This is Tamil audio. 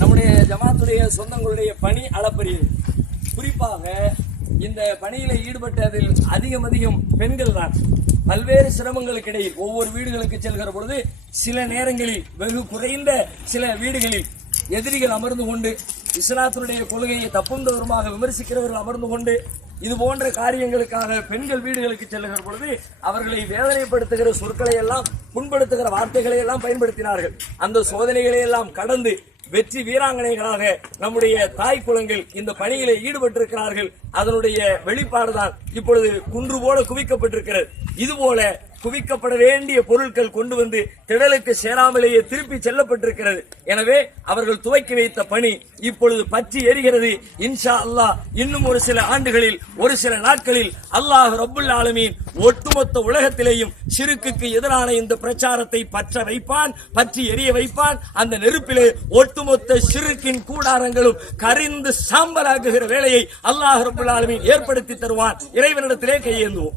நம்முடைய ஜமாத்துடைய சொந்தங்களுடைய பணி அளப்பரியது குறிப்பாக இந்த பணியில் ஈடுபட்டதில் அதிகம் அதிகம் பெண்கள் தான். பல்வேறு சிரமங்களுக்கு இடையில் ஒவ்வொரு வீடுகளுக்கு செல்கிற பொழுது சில நேரங்களில் வெகு குறைந்த சில வீடுகளில் எதிரிகள் அமர்ந்து கொண்டு இஸ்லாத்தினுடைய கொள்கையை தப்பும் தவறுமாக விமர்சிக்கிறவர்கள் அமர்ந்து கொண்டு இது போன்ற காரியங்களுக்காக பெண்கள் வீடுகளுக்கு செல்லுகிற பொழுது அவர்களை வேதனைப்படுத்துகிற சொற்களை எல்லாம் புண்படுத்துகிற வார்த்தைகளை எல்லாம் பயன்படுத்தினார்கள். அந்த சோதனைகளை எல்லாம் கடந்து வெற்றி வீராங்கனைகளாக நம்முடைய தாய் குலங்கள் இந்த பணியில ஈடுபட்டிருக்கிறார்கள். அதனுடைய வெளிப்பாடுதான் இப்பொழுது குன்று போல குவிக்கப்பட்டிருக்கிறது. இதுபோல குவிக்கப்பட வேண்டிய பொருட்கள் கொண்டு வந்து திடலுக்கு சேராமலேயே திருப்பி செல்லப்பட்டிருக்கிறது. எனவே அவர்கள் துவக்கி வைத்த பணி இப்பொழுது பற்றி எரிகிறது. இன்ஷா அல்லாஹ் இன்னும் ஒரு சில ஆண்டுகளில் ஒரு சில நாட்களில் அல்லாஹ் ரபுல் ஆலமீன் ஒட்டுமொத்த உலகத்திலேயும் சிறுக்குக்கு எதிரான இந்த பிரச்சாரத்தை பற்ற வைப்பான் பற்றி எரிய வைப்பான். அந்த நெருப்பிலே ஒட்டுமொத்த சிறுக்கின் கூடாரங்களும் கரிந்து சாம்பலாக்குகிற வேலையை அல்லாஹ் ரபுல் ஆலமீன் ஏற்படுத்தி தருவான். இறைவனிடத்திலே கையேந்துவோம்.